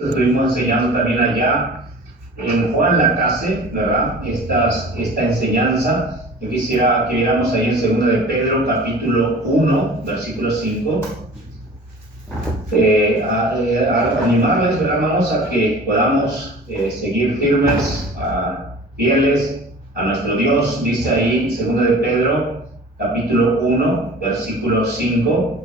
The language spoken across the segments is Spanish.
Estuvimos enseñando también allá en Juan Lacase, ¿verdad? Esta enseñanza. Yo quisiera que viéramos ahí en 2 de Pedro, capítulo 1, versículo 5. Animarles, ¿verdad, hermanos, a que podamos seguir firmes, fieles a nuestro Dios. Dice ahí 2 de Pedro, capítulo 1, versículo 5.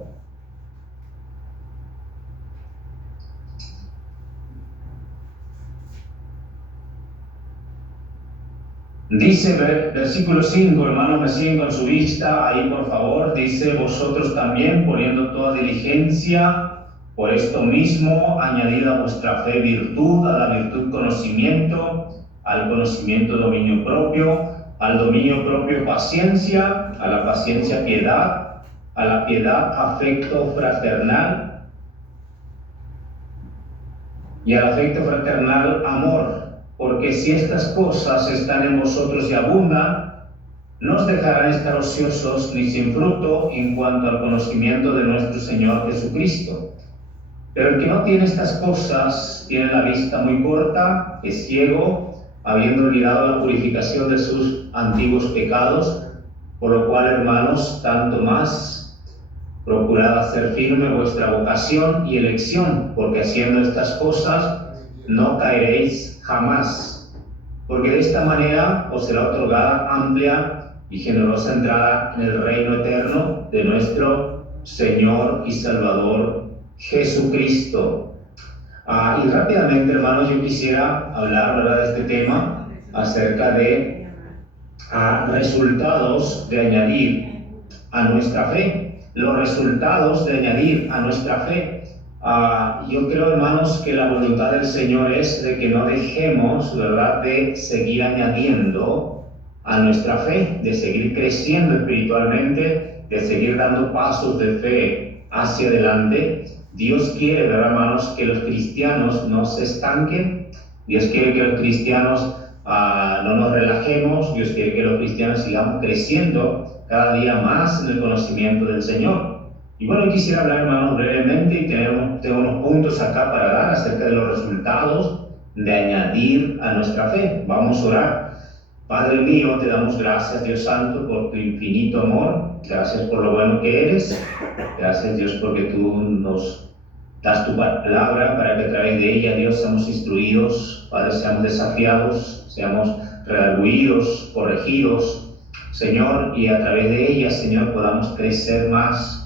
Dice, versículo 5, hermanos, me siguen con su vista, ahí por favor, dice, vosotros también, poniendo toda diligencia, por esto mismo, añadid a vuestra fe virtud, a la virtud conocimiento, al conocimiento dominio propio, al dominio propio paciencia, a la paciencia piedad, a la piedad afecto fraternal, y al afecto fraternal amor. Porque si estas cosas están en vosotros y abundan, no os dejarán estar ociosos ni sin fruto en cuanto al conocimiento de nuestro Señor Jesucristo. Pero el que no tiene estas cosas tiene la vista muy corta, es ciego, habiendo olvidado la purificación de sus antiguos pecados, por lo cual, hermanos, tanto más procurad hacer firme vuestra vocación y elección, porque haciendo estas cosas no caeréis jamás, porque de esta manera os será otorgada amplia y generosa entrada en el reino eterno de nuestro Señor y Salvador Jesucristo. Y rápidamente, hermanos, yo quisiera hablar, ¿verdad?, de este tema acerca de resultados de añadir a nuestra fe, los resultados de añadir a nuestra fe. Yo creo, hermanos, que la voluntad del Señor es de que no dejemos, ¿verdad?, de seguir añadiendo a nuestra fe, de seguir creciendo espiritualmente, de seguir dando pasos de fe hacia adelante. Dios quiere, ¿verdad, hermanos?, que los cristianos no se estanquen. Dios quiere que los cristianos no nos relajemos. Dios quiere que los cristianos sigamos creciendo cada día más en el conocimiento del Señor. Y bueno, quisiera hablar, hermanos, brevemente, y tengo unos puntos acá para dar acerca de los resultados de añadir a nuestra fe. Vamos a orar. Padre mío, te damos gracias, Dios Santo, por tu infinito amor. Gracias por lo bueno que eres. Gracias, Dios, porque tú nos das tu palabra para que a través de ella, Dios, seamos instruidos, Padre, seamos desafiados, seamos redarguidos, corregidos, Señor, y a través de ella, Señor, podamos crecer más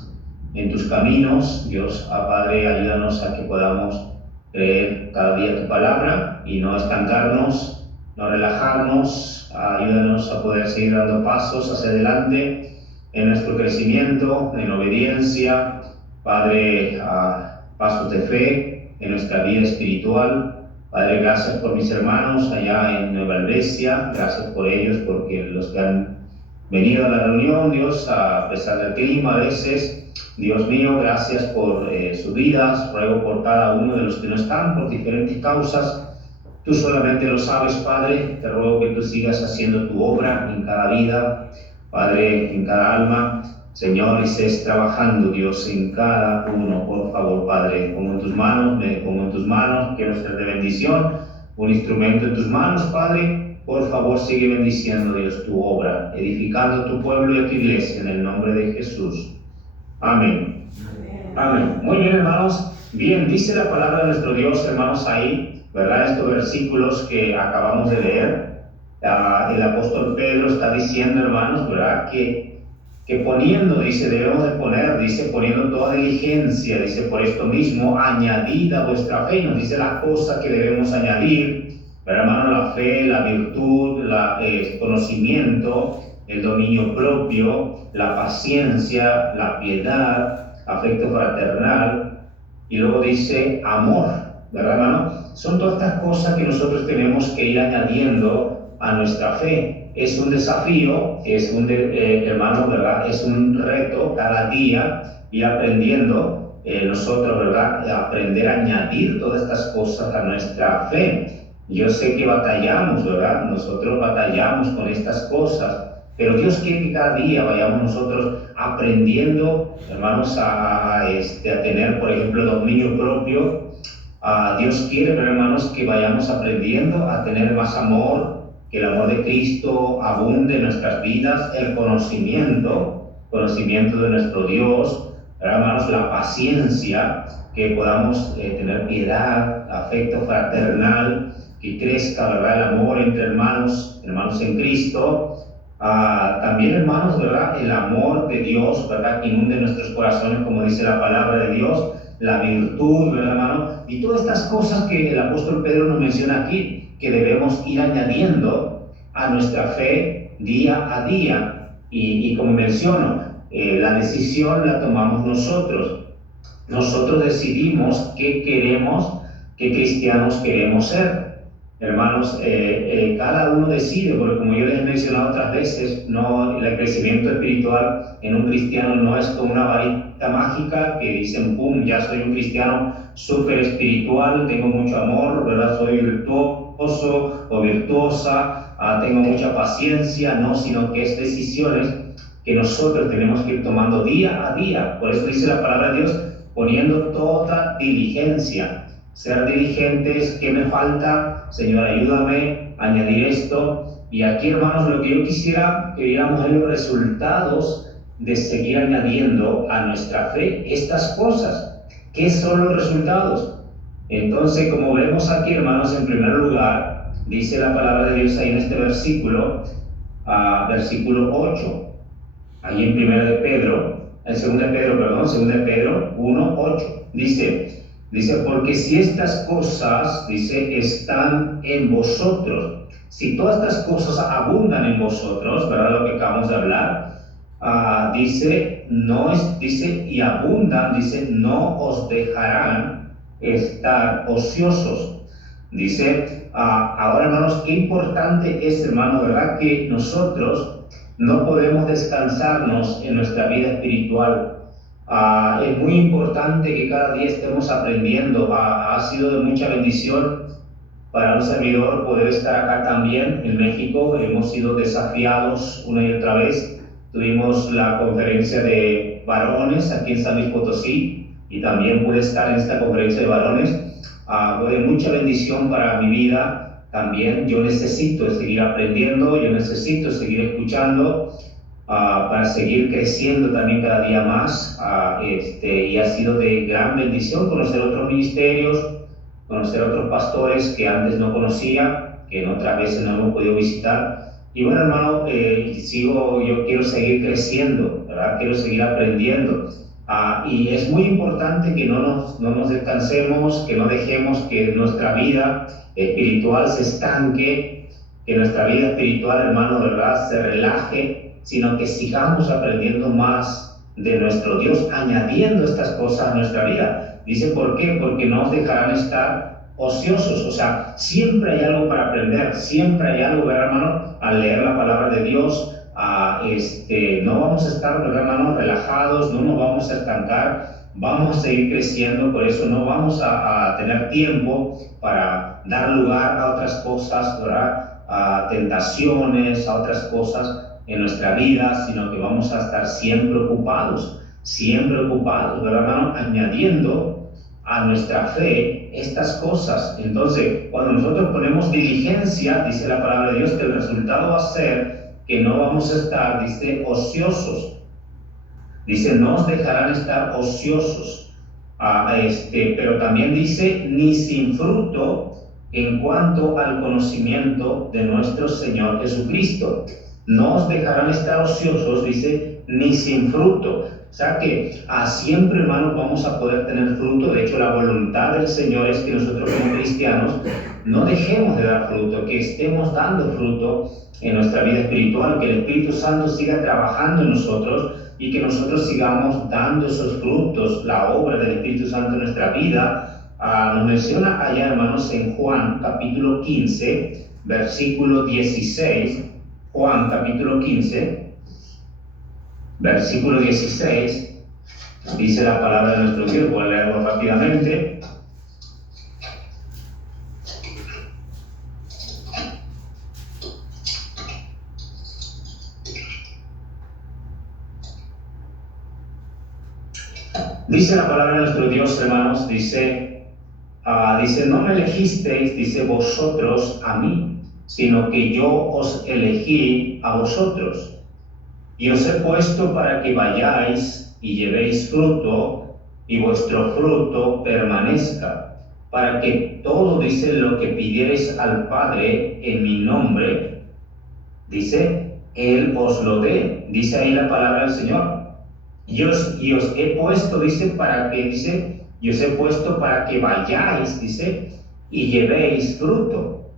en tus caminos. Dios, Padre, ayúdanos a que podamos creer cada día tu palabra y no estancarnos, no relajarnos. Ayúdanos a poder seguir dando pasos hacia adelante en nuestro crecimiento, en obediencia, Padre, pasos de fe en nuestra vida espiritual. Padre, gracias por mis hermanos allá en Nueva Albesia, gracias por ellos, porque los que han venido a la reunión, Dios, a pesar del clima a veces, Dios mío, gracias por sus vidas. Ruego por cada uno de los que no están por diferentes causas. Tú solamente lo sabes, Padre. Te ruego que tú sigas haciendo tu obra en cada vida, Padre, en cada alma, Señor, y estés trabajando, Dios, en cada uno. Por favor, Padre, pongo en tus manos, me pongo en tus manos, quiero ser de bendición, un instrumento en tus manos, Padre. Por favor, sigue bendiciendo, Dios, tu obra, edificando tu pueblo y a tu iglesia, en el nombre de Jesús. Amén. Amén. Muy bien, hermanos. Bien, dice la palabra de nuestro Dios, hermanos, ahí, ¿verdad? Estos versículos que acabamos de leer. El apóstol Pedro está diciendo, hermanos, ¿verdad?, que poniendo, dice, debemos de poner, dice, poniendo toda diligencia, dice, por esto mismo, añadid a vuestra fe. Nos dice las cosas que debemos añadir, ¿verdad, hermano? La fe, la virtud, el conocimiento, el dominio propio, la paciencia, la piedad, afecto fraternal, y luego dice amor, ¿verdad, hermano? Son todas estas cosas que nosotros tenemos que ir añadiendo a nuestra fe. Es un desafío, hermano, ¿verdad? Es un reto cada día ir aprendiendo nosotros, ¿verdad? Aprender a añadir todas estas cosas a nuestra fe. Yo sé que batallamos, ¿verdad? Nosotros batallamos con estas cosas, pero Dios quiere que cada día vayamos nosotros aprendiendo, hermanos, a tener, por ejemplo, dominio propio, Dios quiere, hermanos, que vayamos aprendiendo a tener más amor, que el amor de Cristo abunde en nuestras vidas, el conocimiento de nuestro Dios, hermanos, la paciencia, que podamos tener piedad, afecto fraternal, que crezca, ¿verdad?, el amor entre hermanos en Cristo. También, hermanos, ¿verdad?, el amor de Dios, ¿verdad?, que inunde nuestros corazones, como dice la palabra de Dios, la virtud, ¿verdad, hermano? Y todas estas cosas que el apóstol Pedro nos menciona aquí, que debemos ir añadiendo a nuestra fe día a día. Y como menciono, la decisión la tomamos nosotros. Nosotros decidimos qué queremos, qué cristianos queremos ser. Hermanos, cada uno decide, porque como yo les he mencionado otras veces, no, el crecimiento espiritual en un cristiano no es como una varita mágica que dicen, pum, ya soy un cristiano súper espiritual, tengo mucho amor, ¿verdad? Soy virtuoso o virtuosa, tengo mucha paciencia, no, sino que es decisiones que nosotros tenemos que ir tomando día a día. Por eso dice la palabra de Dios, poniendo toda diligencia. Ser diligentes, ¿qué me falta? Señor, ayúdame a añadir esto. Y aquí, hermanos, lo que yo quisiera que viéramos es los resultados de seguir añadiendo a nuestra fe estas cosas. ¿Qué son los resultados? Entonces, como vemos aquí, hermanos, en primer lugar, dice la palabra de Dios ahí en este versículo, versículo 8, ahí en 2 de Pedro 1, 8, dice, porque si estas cosas, dice, están en vosotros, si todas estas cosas abundan en vosotros, ¿verdad? Lo que acabamos de hablar, dice, y abundan, dice, no os dejarán estar ociosos. Dice, ahora, hermanos, qué importante es, hermano, ¿verdad?, que nosotros no podemos descansarnos en nuestra vida espiritual. Es muy importante que cada día estemos aprendiendo. Ha sido de mucha bendición para un servidor poder estar acá también en México. Hemos sido desafiados una y otra vez. Tuvimos la conferencia de varones aquí en San Luis Potosí y también pude estar en esta conferencia de varones. Fue de mucha bendición para mi vida. También yo necesito seguir aprendiendo, yo necesito seguir escuchando para seguir creciendo también cada día más. Y ha sido de gran bendición conocer otros ministerios, conocer otros pastores que antes no conocía, que en otras veces no hemos podido visitar. Y bueno, hermano, yo quiero seguir creciendo, ¿verdad? Quiero seguir aprendiendo. Y es muy importante que no nos descansemos, que no dejemos que nuestra vida espiritual se estanque, que nuestra vida espiritual, hermano, ¿verdad?, se relaje, sino que sigamos aprendiendo más de nuestro Dios, añadiendo estas cosas a nuestra vida. Dice, ¿por qué? Porque no os dejarán estar ociosos. O sea, siempre hay algo para aprender, siempre hay algo, ¿verdad, hermano?, al leer la palabra de Dios. No vamos a estar, ¿verdad, hermano?, relajados, no nos vamos a estancar, vamos a seguir creciendo. Por eso no vamos a tener tiempo para dar lugar a otras cosas, ¿verdad?, a tentaciones, a otras cosas en nuestra vida, sino que vamos a estar siempre ocupados, ¿verdad, hermano?, añadiendo a nuestra fe estas cosas. Entonces, cuando nosotros ponemos diligencia, dice la palabra de Dios, que el resultado va a ser que no vamos a estar, dice, ociosos. Dice, no os dejarán estar ociosos. Pero también dice, ni sin fruto en cuanto al conocimiento de nuestro Señor Jesucristo. No os dejarán estar ociosos, dice, ni sin fruto. O sea que siempre, hermanos, vamos a poder tener fruto. De hecho, la voluntad del Señor es que nosotros como cristianos no dejemos de dar fruto, que estemos dando fruto en nuestra vida espiritual, que el Espíritu Santo siga trabajando en nosotros y que nosotros sigamos dando esos frutos, la obra del Espíritu Santo en nuestra vida. Nos menciona allá, hermanos, en Juan capítulo 15, versículo 16, Juan capítulo 15, versículo 16, dice la palabra de nuestro Dios. Voy a leerlo rápidamente. Dice la palabra de nuestro Dios, hermanos, dice, dice, no me elegisteis, dice, vosotros a mí, sino que yo os elegí a vosotros. Y os he puesto para que vayáis y llevéis fruto, y vuestro fruto permanezca, para que todo, dice, lo que pidiereis al Padre en mi nombre, dice, Él os lo dé. Dice ahí la palabra del Señor. Y os he puesto, dice, para que, dice, y os he puesto para que vayáis, dice, y llevéis fruto.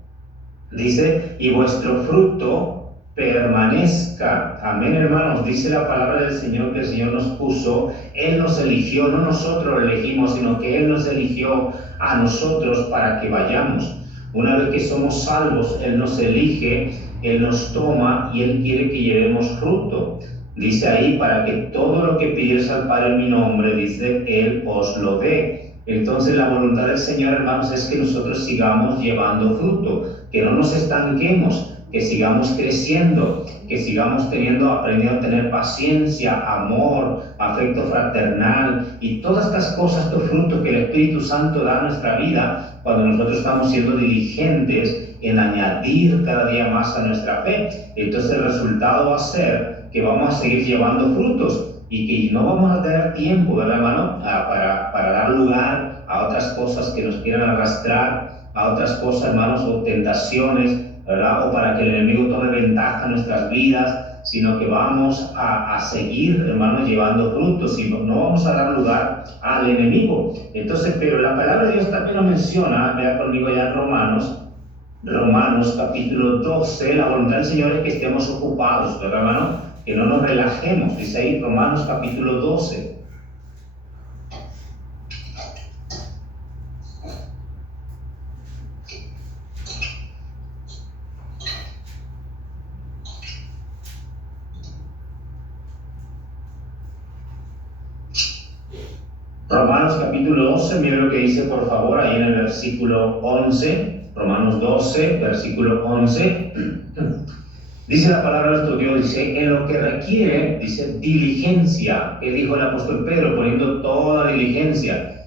Dice, y vuestro fruto permanezca. Amén, hermanos. Dice la palabra del Señor que el Señor nos puso, Él nos eligió, no nosotros lo elegimos, sino que Él nos eligió a nosotros para que vayamos. Una vez que somos salvos, Él nos elige, Él nos toma y Él quiere que llevemos fruto. Dice ahí, para que todo lo que pidieres al Padre en mi nombre, dice, Él os lo dé. Entonces la voluntad del Señor, hermanos, es que nosotros sigamos llevando fruto, que no nos estanquemos, que sigamos creciendo, que sigamos aprendiendo a tener paciencia, amor, afecto fraternal y todas estas cosas, estos frutos que el Espíritu Santo da a nuestra vida cuando nosotros estamos siendo diligentes en añadir cada día más a nuestra fe. Entonces el resultado va a ser que vamos a seguir llevando frutos y que no vamos a tener tiempo, ¿verdad, hermano? Para dar lugar a otras cosas que nos quieran arrastrar, a otras cosas, hermanos, o tentaciones, ¿verdad? O para que el enemigo tome ventaja en nuestras vidas, sino que vamos a seguir, hermanos, llevando frutos y no vamos a dar lugar al enemigo. Entonces, pero la palabra de Dios también lo menciona, vea conmigo ya en Romanos capítulo 12, la voluntad del Señor es que estemos ocupados, ¿verdad, hermano? Que no nos relajemos, dice ahí Romanos capítulo 12. Romanos capítulo 12, mire lo que dice por favor ahí en el versículo 11, Romanos 12, versículo 11. Dice la palabra de nuestro Dios, dice, en lo que requiere, dice, diligencia, que dijo el apóstol Pedro, poniendo toda diligencia.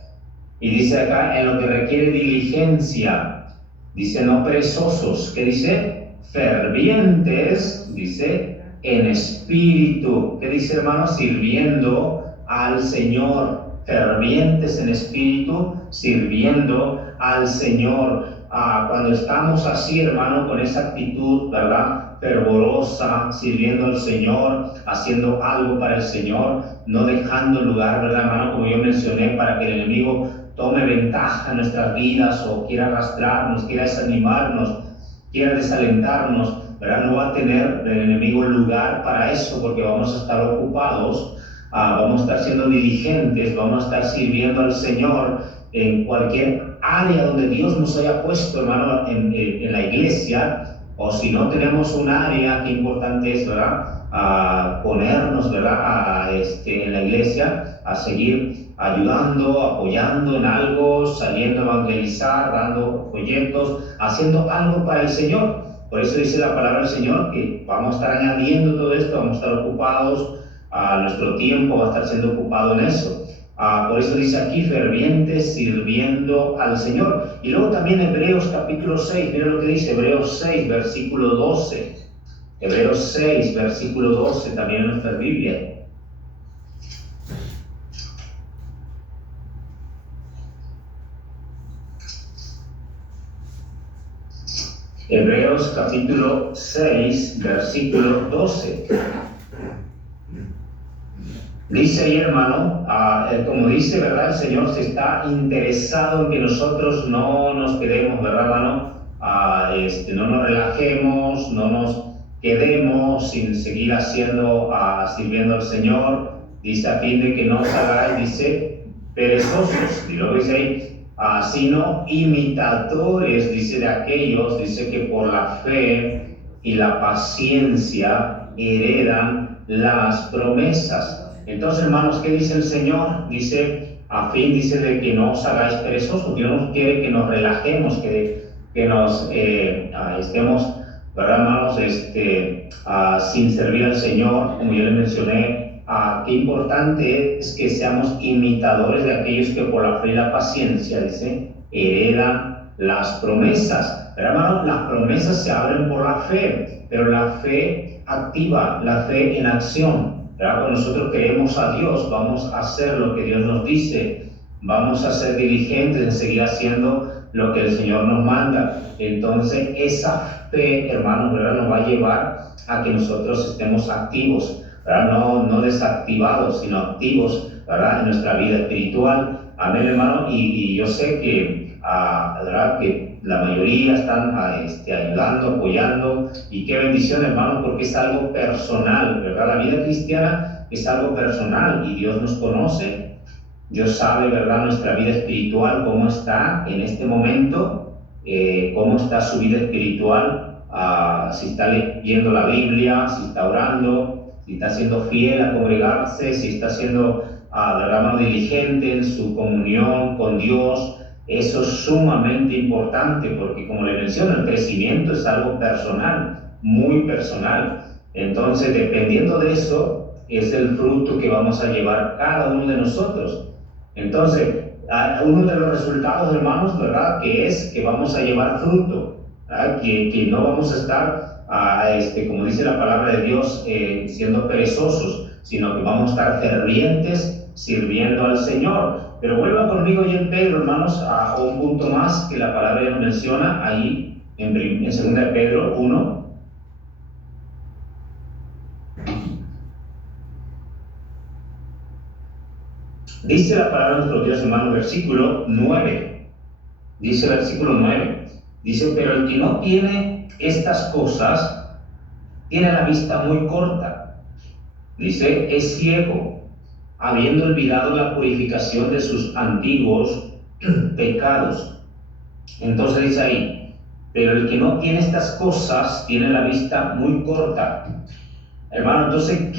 Y dice acá, en lo que requiere diligencia, dice, no perezosos, ¿qué dice? Fervientes, dice, en espíritu. ¿Qué dice, hermano? Sirviendo al Señor. Fervientes en espíritu, sirviendo al Señor. Cuando estamos así, hermano, con esa actitud, ¿verdad?, fervorosa, sirviendo al Señor, haciendo algo para el Señor, no dejando lugar, ¿verdad, hermano?, como yo mencioné, para que el enemigo tome ventaja en nuestras vidas o quiera arrastrarnos, quiera desanimarnos, quiera desalentarnos, ¿verdad? No va a tener el enemigo lugar para eso, porque vamos a estar ocupados, vamos a estar siendo diligentes, vamos a estar sirviendo al Señor en cualquier área donde Dios nos haya puesto, hermano, en la iglesia, o si no tenemos un área, qué importante es, ¿verdad?, ponernos, ¿verdad?, en la iglesia, a seguir ayudando, apoyando en algo, saliendo a evangelizar, dando folletos, haciendo algo para el Señor. Por eso dice la palabra del Señor que vamos a estar añadiendo todo esto, vamos a estar ocupados, nuestro tiempo va a estar siendo ocupado en eso. Por eso dice aquí, fervientes sirviendo al Señor. Y luego también Hebreos capítulo 6, mira lo que dice Hebreos 6, versículo 12. Hebreos 6, versículo 12, también en nuestra Biblia. Hebreos capítulo 6, versículo 12. Dice ahí, hermano, como dice, ¿verdad? El Señor se está interesado en que nosotros no nos quedemos, ¿verdad, hermano? No nos relajemos, no nos quedemos sin seguir sirviendo al Señor. Dice a fin de que no os hagáis, dice, perezosos. Y luego dice ahí, sino imitadores, dice, de aquellos, dice, que por la fe y la paciencia heredan las promesas. Entonces, hermanos, ¿qué dice el Señor? Dice, a fin, dice, de que no os hagáis perezosos. Dios nos quiere que nos relajemos, que nos estemos, ¿verdad, hermanos? Sin servir al Señor, como yo les mencioné. Qué importante es que seamos imitadores de aquellos que por la fe y la paciencia, dice, heredan las promesas. Pero hermanos, las promesas se abren por la fe, pero la fe activa, la fe en acción. Cuando nosotros creemos a Dios, vamos a hacer lo que Dios nos dice, vamos a ser diligentes en seguir haciendo lo que el Señor nos manda. Entonces esa fe, hermanos, ¿verdad?, nos va a llevar a que nosotros estemos activos, ¿verdad? No desactivados, sino activos, ¿verdad?, en nuestra vida espiritual. Amén, hermano. Y yo sé que, ¿verdad?, que la mayoría están ayudando, apoyando, y qué bendición, hermano, porque es algo personal, ¿verdad? La vida cristiana es algo personal y Dios nos conoce. Dios sabe, ¿verdad?, nuestra vida espiritual, cómo está en este momento, cómo está su vida espiritual, si está leyendo la Biblia, si está orando, si está siendo fiel a congregarse, si está siendo, ¿verdad?, diligente en su comunión con Dios. Eso es sumamente importante porque, como le menciono, el crecimiento es algo personal, muy personal. Entonces, dependiendo de eso, es el fruto que vamos a llevar cada uno de nosotros. Entonces, uno de los resultados, hermanos, ¿verdad?, que es que vamos a llevar fruto, que no vamos a estar, como dice la palabra de Dios, siendo perezosos, sino que vamos a estar fervientes sirviendo al Señor. Pero vuelvan conmigo ya en Pedro, hermanos, a un punto más que la palabra nos menciona ahí en 2 Pedro 1. Dice la palabra de nuestro Dios, hermano, versículo 9. Dice el versículo 9. Dice, pero el que no tiene estas cosas tiene la vista muy corta. Dice, es ciego, habiendo olvidado la purificación de sus antiguos pecados. Entonces dice ahí, pero el que no tiene estas cosas tiene la vista muy corta. Hermano, entonces,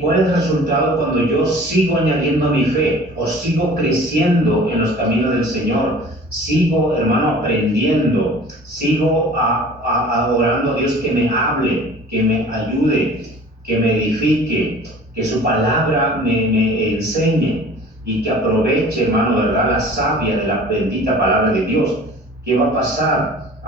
¿cuál es el resultado cuando yo sigo añadiendo a mi fe o sigo creciendo en los caminos del Señor? Sigo, hermano, aprendiendo, sigo orando a Dios que me hable, que me ayude, que me edifique, que su palabra me enseñe y que aproveche, hermano, ¿verdad?, la savia de la bendita palabra de Dios. ¿Qué va a pasar?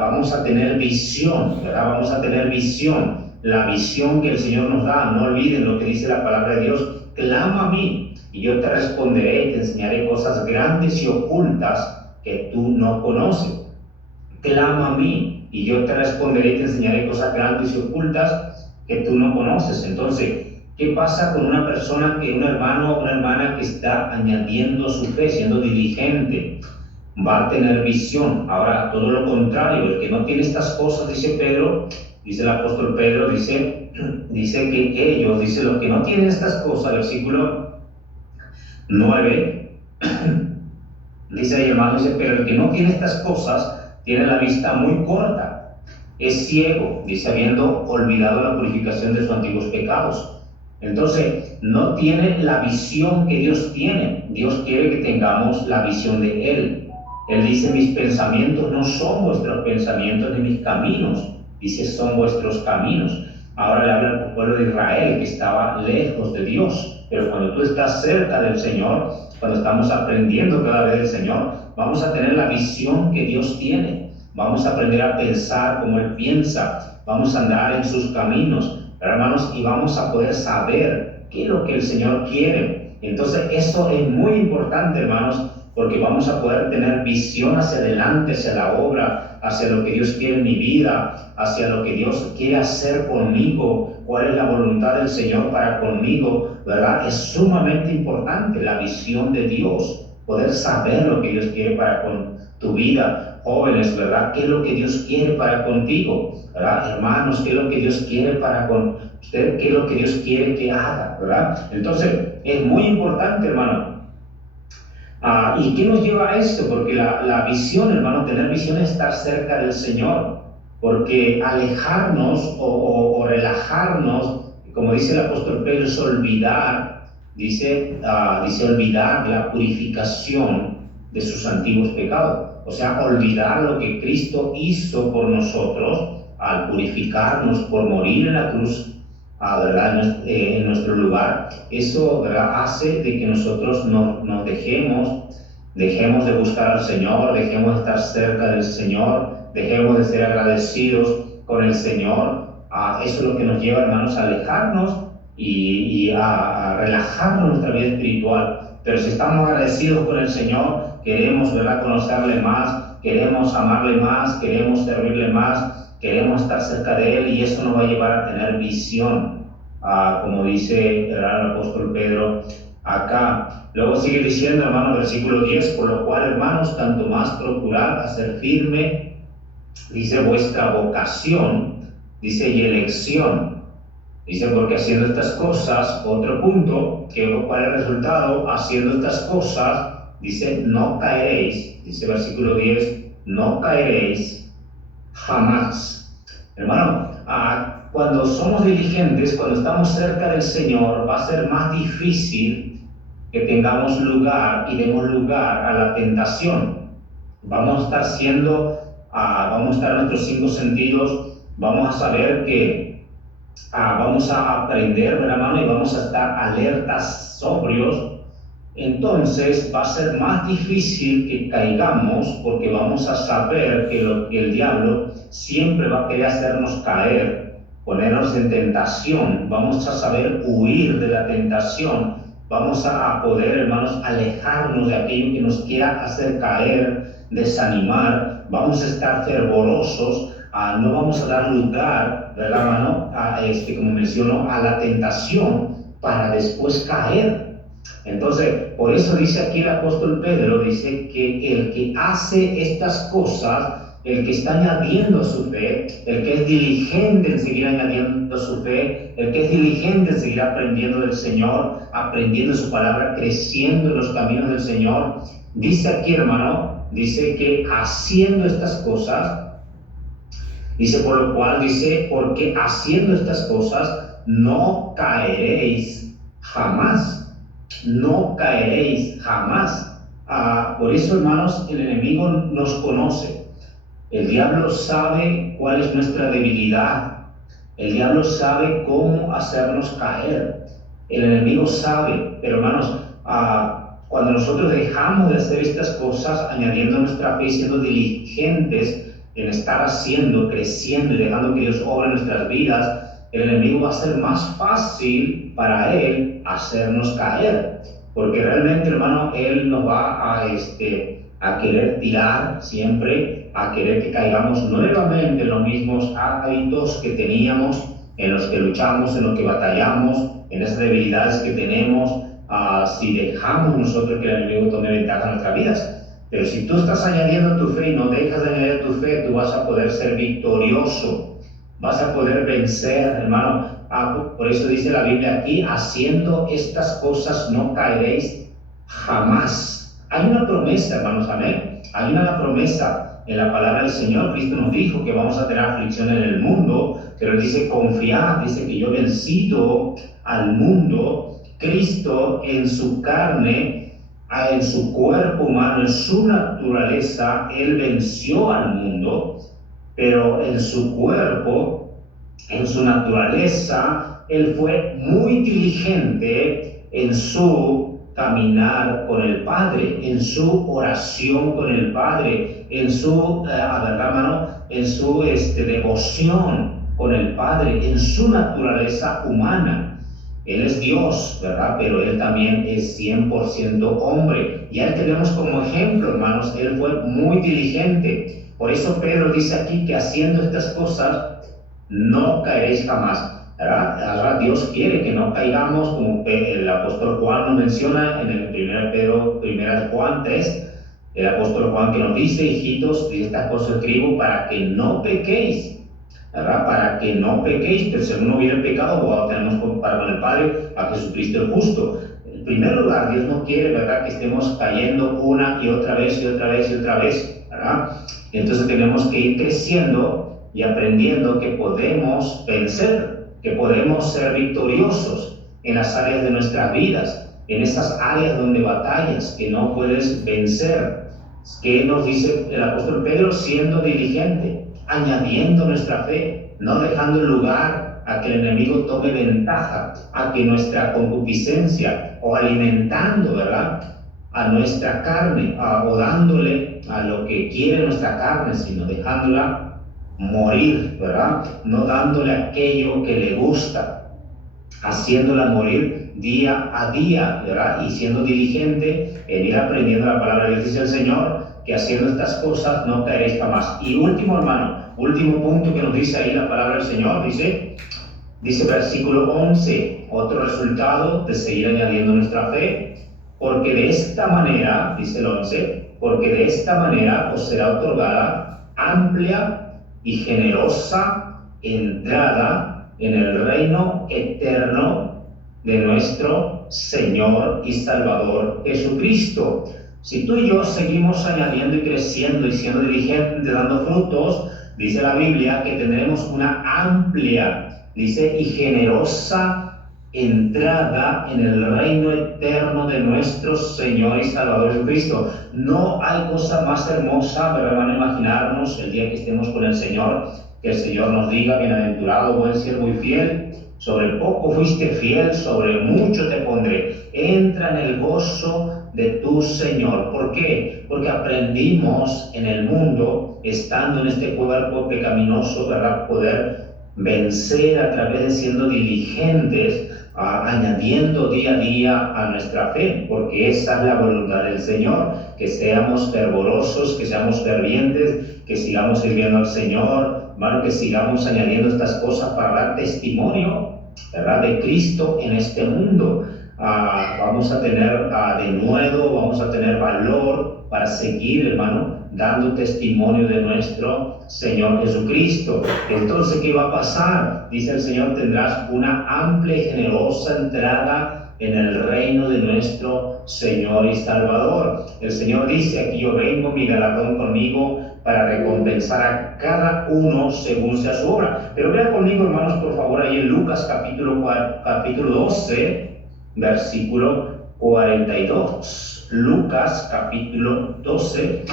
Vamos a tener visión, ¿verdad? Vamos a tener visión. La visión que el Señor nos da. No olviden lo que dice la palabra de Dios: clama a mí y yo te responderé y te enseñaré cosas grandes y ocultas que tú no conoces. Clama a mí y yo te responderé y te enseñaré cosas grandes y ocultas que tú no conoces. Entonces, ¿qué pasa con una persona, un hermano o una hermana que está añadiendo su fe, siendo diligente? Va a tener visión. Ahora, todo lo contrario, el que no tiene estas cosas, dice Pedro, dice el apóstol Pedro, dice que ellos, dice, los que no tienen estas cosas, versículo 9, dice ahí, hermano, dice, pero el que no tiene estas cosas tiene la vista muy corta, es ciego, dice, habiendo olvidado la purificación de sus antiguos pecados. Entonces, no tiene la visión que Dios tiene. Dios quiere que tengamos la visión de Él. Él dice, mis pensamientos no son vuestros pensamientos, ni mis caminos. Dice, son vuestros caminos. Ahora le habla al pueblo de Israel que estaba lejos de Dios. Pero cuando tú estás cerca del Señor, cuando estamos aprendiendo cada vez del Señor, vamos a tener la visión que Dios tiene. Vamos a aprender a pensar como Él piensa. Vamos a andar en sus caminos, hermanos, y vamos a poder saber qué es lo que el Señor quiere. Entonces, eso es muy importante, hermanos, porque vamos a poder tener visión hacia adelante, hacia la obra, hacia lo que Dios quiere en mi vida, hacia lo que Dios quiere hacer conmigo, cuál es la voluntad del Señor para conmigo, ¿verdad? Es sumamente importante la visión de Dios, poder saber lo que Dios quiere para con tu vida. Jóvenes, ¿verdad? ¿Qué es lo que Dios quiere para contigo? ¿Verdad? Hermanos, ¿qué es lo que Dios quiere para con usted? ¿Qué es lo que Dios quiere que haga? ¿Verdad? Entonces, es muy importante, hermano. ¿Y qué nos lleva a esto? Porque la visión, hermano, tener visión es estar cerca del Señor. Porque alejarnos o relajarnos, como dice el apóstol Pedro, es olvidar, dice olvidar la purificación de sus antiguos pecados. O sea, olvidar lo que Cristo hizo por nosotros al purificarnos, por morir en la cruz, ¿verdad? En nuestro lugar. Eso, ¿verdad?, hace de que nosotros nos dejemos Dejemos de buscar al Señor, dejemos de estar cerca del Señor, dejemos de ser agradecidos con el Señor. Eso es lo que nos lleva, hermanos, a alejarnos y a relajarnos en nuestra vida espiritual. Pero si estamos agradecidos con el Señor, queremos, ¿verdad?, conocerle más, queremos amarle más, queremos servirle más, queremos estar cerca de Él, y eso nos va a llevar a tener visión, como dice el apóstol Pedro acá. Luego sigue diciendo, hermanos, versículo 10, por lo cual, hermanos, tanto más procurad hacer firme, dice, vuestra vocación, dice, y elección. Dice, porque haciendo estas cosas, otro punto, ¿cuál es el resultado? Haciendo estas cosas, dice, no caeréis, dice versículo 10, no caeréis jamás. Hermano, cuando somos diligentes, cuando estamos cerca del Señor, va a ser más difícil que tengamos lugar y demos lugar a la tentación. Vamos a estar nuestros 5 sentidos, vamos a saber que vamos a aprender, hermano, y vamos a estar alertas, sobrios. Entonces va a ser más difícil que caigamos, porque vamos a saber que el diablo siempre va a querer hacernos caer, ponernos en tentación. Vamos a saber huir de la tentación, vamos a poder, hermanos, alejarnos de aquello que nos quiera hacer caer, desanimar. Vamos a estar fervorosos, no vamos a dar lugar, ¿verdad, hermano?, como mencionó, a la tentación para después caer. Entonces, por eso dice aquí el apóstol Pedro, dice que el que hace estas cosas, el que está añadiendo su fe, el que es diligente en seguir añadiendo su fe, el que es diligente en seguir aprendiendo del Señor, aprendiendo su palabra, creciendo en los caminos del Señor, dice aquí, hermano, dice que haciendo estas cosas, dice, por lo cual, dice, porque haciendo estas cosas no caeréis jamás. No caeréis jamás. Por eso, hermanos, el enemigo nos conoce. El diablo sabe cuál es nuestra debilidad. El diablo sabe cómo hacernos caer. El enemigo sabe, pero hermanos, cuando nosotros dejamos de hacer estas cosas, añadiendo nuestra fe y siendo diligentes en estar haciendo, creciendo y dejando que Dios obre en nuestras vidas, el enemigo va a ser más fácil para él hacernos caer, porque realmente, hermano, él nos va a querer tirar siempre, a querer que caigamos nuevamente en los mismos hábitos que teníamos, en los que luchamos, en los que batallamos, en esas debilidades que tenemos, si dejamos nosotros que el enemigo tome ventaja en nuestras vidas. Pero si tú estás añadiendo tu fe y no dejas de añadir tu fe, tú vas a poder ser victorioso, vas a poder vencer, hermano. Por eso dice la Biblia aquí, haciendo estas cosas no caeréis jamás. Hay una promesa, hermanos, amén. Hay una promesa en la palabra del Señor. Cristo nos dijo que vamos a tener aflicción en el mundo, pero Él dice, confiad, dice que yo he vencido al mundo. Cristo en su carne, en su cuerpo humano, en su naturaleza, Él venció al mundo, pero en su cuerpo, en su naturaleza, Él fue muy diligente en su caminar con el Padre, en su oración con el Padre, en su, en su devoción con el Padre, en su naturaleza humana. Él es Dios, ¿verdad? Pero Él también es 100% hombre. Y a Él tenemos como ejemplo, hermanos. Él fue muy diligente. Por eso Pedro dice aquí que haciendo estas cosas no caeréis jamás, ¿verdad? Ahora Dios quiere que no caigamos, como el apóstol Juan nos menciona en el 1 Juan 3. El apóstol Juan que nos dice, hijitos, de estas cosas escribo para que no pequéis, ¿verdad? Para que no pequéis, pero si alguno hubiera pecado, tenemos para con el Padre a Jesucristo el justo. En primer lugar, Dios no quiere, ¿verdad?, que estemos cayendo una y otra vez y otra vez y otra vez, ¿verdad? Entonces tenemos que ir creciendo y aprendiendo que podemos vencer, que podemos ser victoriosos en las áreas de nuestras vidas, en esas áreas donde batallas, que no puedes vencer. ¿Qué nos dice el apóstol Pedro? Siendo diligente, añadiendo nuestra fe, no dejando lugar a que el enemigo tome ventaja, a que nuestra concupiscencia, o alimentando, ¿verdad?, a nuestra carne, o dándole a lo que quiere nuestra carne, sino dejándola morir, ¿verdad? No dándole aquello que le gusta, haciéndola morir día a día, ¿verdad? Y siendo diligente en ir aprendiendo la palabra de Dios. Dice el Señor que haciendo estas cosas no caeréis jamás. Y último, hermano, último punto que nos dice ahí la palabra del Señor, dice versículo 11, otro resultado de seguir añadiendo nuestra fe, porque de esta manera, dice el 11, porque de esta manera os será otorgada amplia y generosa entrada en el reino eterno de nuestro Señor y Salvador Jesucristo. Si tú y yo seguimos añadiendo y creciendo y siendo diligentes, dando frutos, dice la Biblia que tendremos una amplia, dice, y generosa entrada en el reino eterno de nuestro Señor y Salvador Jesucristo. No hay cosa más hermosa, pero van a imaginarnos el día que estemos con el Señor, que el Señor nos diga: bienaventurado, buen siervo y fiel, sobre poco fuiste fiel, sobre mucho te pondré. Entra en el gozo de tu Señor. ¿Por qué? Porque aprendimos en el mundo, estando en este cuerpo pecaminoso, ¿verdad?, poder vencer a través de siendo diligentes, añadiendo día a día a nuestra fe, porque esa es la voluntad del Señor, que seamos fervorosos, que seamos fervientes, que sigamos sirviendo al Señor, hermano, que sigamos añadiendo estas cosas para dar testimonio, ¿verdad?, de Cristo en este mundo. Vamos a tener denuedo, vamos a tener valor para seguir, hermano, dando testimonio de nuestro Señor Jesucristo. Entonces, ¿qué va a pasar? Dice el Señor: tendrás una amplia y generosa entrada en el reino de nuestro Señor y Salvador. El Señor dice: aquí yo vengo, mi galardón conmigo, para recompensar a cada uno según sea su obra. Pero vean conmigo, hermanos, por favor, ahí en Lucas capítulo 12, versículo 42. Lucas capítulo 12.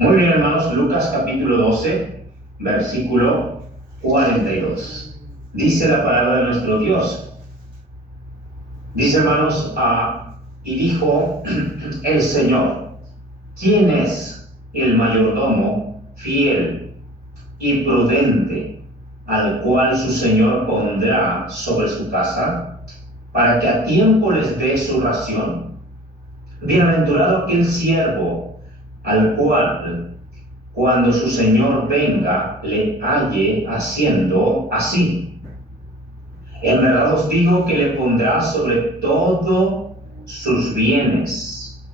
Muy bien, hermanos, Lucas capítulo 12, versículo 42. Dice la palabra de nuestro Dios. Dice, hermanos, y dijo el Señor: ¿quién es el mayordomo fiel y prudente, al cual su Señor pondrá sobre su casa, para que a tiempo les dé su ración? Bienaventurado aquel siervo al cual, cuando su Señor venga, le halle haciendo así. En verdad os digo que le pondrá sobre todo sus bienes.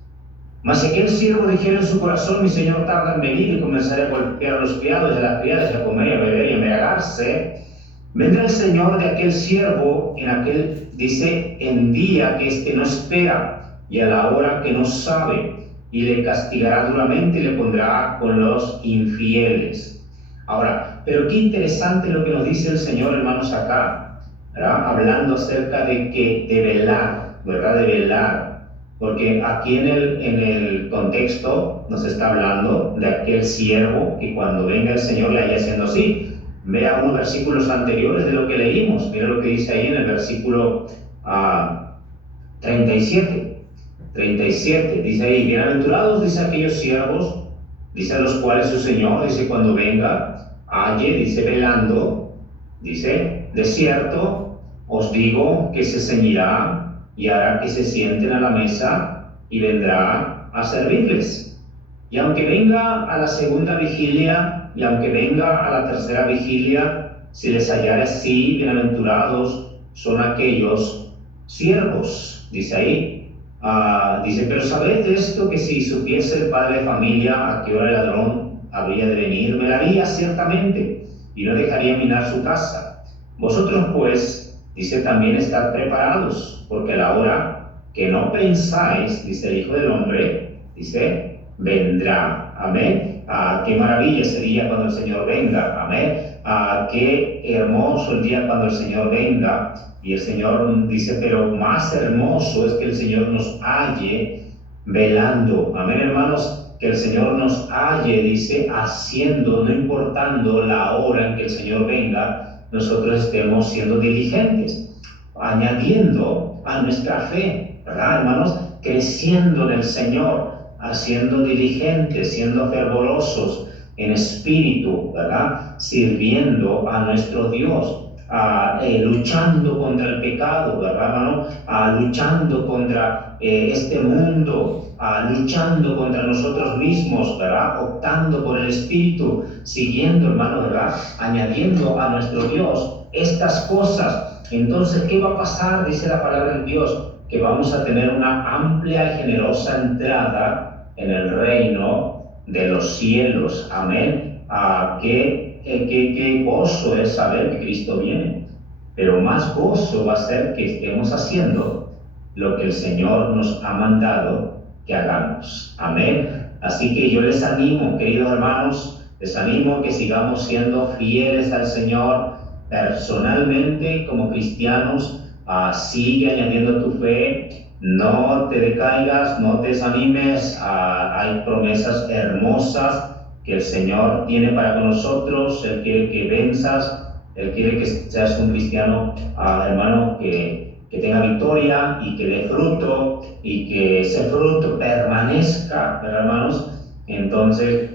Mas si aquel siervo dijera en su corazón: mi Señor tarda en venir, y comenzaré a golpear a los criados y a las criadas, y a comer y a beber y a embriagarse, vendrá el Señor de aquel siervo en día que éste no espera, y a la hora que no sabe, y le castigará duramente y le pondrá con los infieles. Ahora, pero qué interesante lo que nos dice el Señor, hermanos, acá, ¿verdad?, hablando acerca de velar, ¿verdad?, de velar, porque aquí en el contexto nos está hablando de aquel siervo que cuando venga el Señor le haya haciendo así. Vea unos versículos anteriores de lo que leímos. Mira lo que dice ahí en el versículo 37. Dice ahí: bienaventurados, dice, aquellos siervos, dice, a los cuales su Señor, dice, cuando venga, halle, dice, velando, dice: de cierto os digo que se ceñirá y hará que se sienten a la mesa y vendrá a servirles. Y aunque venga a la segunda vigilia y aunque venga a la tercera vigilia, si les hallare así, bienaventurados son aquellos siervos. Dice ahí. Dice: pero sabed esto, que si supiese el padre de familia a qué hora el ladrón habría de venir, velaría ciertamente y no dejaría minar su casa. Vosotros pues, dice, también estad preparados, porque a la hora que no pensáis, dice el Hijo del Hombre, dice, vendrá. Amén. Qué maravilla sería cuando el Señor venga. Amén. Qué hermoso el día cuando el Señor venga. Y el Señor dice: pero más hermoso es que el Señor nos halle velando. Amén, hermanos, que el Señor nos halle, dice, haciendo, no importando la hora en que el Señor venga, nosotros estemos siendo diligentes, añadiendo a nuestra fe, ¿verdad, hermanos? Creciendo en el Señor, haciendo diligentes, siendo fervorosos en espíritu, ¿verdad? Sirviendo a nuestro Dios. Luchando contra el pecado, ¿verdad, hermano? Luchando contra este mundo, luchando contra nosotros mismos, ¿verdad? Optando por el Espíritu, siguiendo, hermano, ¿verdad? Añadiendo a nuestro Dios estas cosas. Entonces, ¿qué va a pasar? Dice la palabra de Dios, que vamos a tener una amplia y generosa entrada en el reino de los cielos. Amén. Qué gozo es saber que Cristo viene, pero más gozo va a ser que estemos haciendo lo que el Señor nos ha mandado que hagamos. Amén. Así que yo les animo, queridos hermanos, les animo que sigamos siendo fieles al Señor personalmente como cristianos. Sigue añadiendo tu fe, no te decaigas, no te desanimes. Hay promesas hermosas que el Señor tiene para con nosotros. Él quiere que venzas, Él quiere que seas un cristiano, hermano, que tenga victoria y que dé fruto y que ese fruto permanezca, ¿verdad, hermanos? Entonces,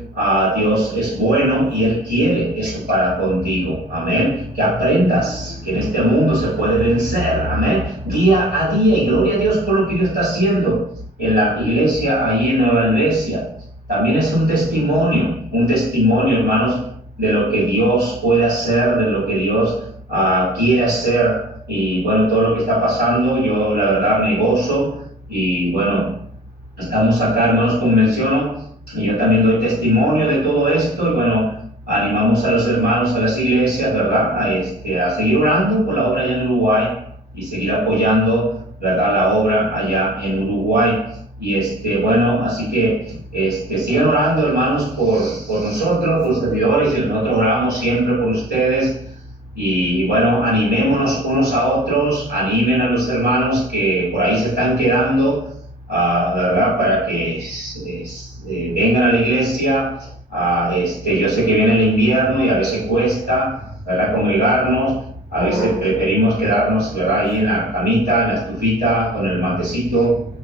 Dios es bueno y Él quiere eso para contigo. Amén. Que aprendas que en este mundo se puede vencer. Amén. Día a día, y gloria a Dios por lo que Dios está haciendo en la iglesia, ahí en Nueva Iglesia. También es un testimonio, hermanos, de lo que Dios puede hacer, de lo que Dios quiere hacer. Y bueno, todo lo que está pasando, yo la verdad me gozo. Y bueno, estamos acá, hermanos, como menciono, y yo también doy testimonio de todo esto. Y bueno, animamos a los hermanos, a las iglesias, ¿verdad? A seguir orando por la obra allá en Uruguay y seguir apoyando, ¿verdad?, la obra allá en Uruguay. Y bueno, así que sigan orando, hermanos, por nosotros, por los servidores, y nosotros oramos siempre por ustedes. Y bueno, animémonos unos a otros, animen a los hermanos que por ahí se están quedando, ¿verdad?, para que vengan a la iglesia. Yo sé que viene el invierno y a veces cuesta, ¿verdad?, congregarnos. A veces preferimos quedarnos, ¿verdad?, ahí en la camita, en la estufita, con el matecito,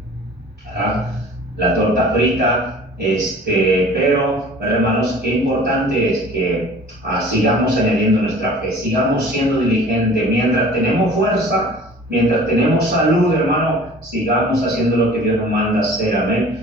¿verdad?, la torta frita. Pero, hermanos, qué importante es que sigamos añadiendo nuestra fe, sigamos siendo diligentes. Mientras tenemos fuerza, mientras tenemos salud, hermano, sigamos haciendo lo que Dios nos manda hacer. Amén.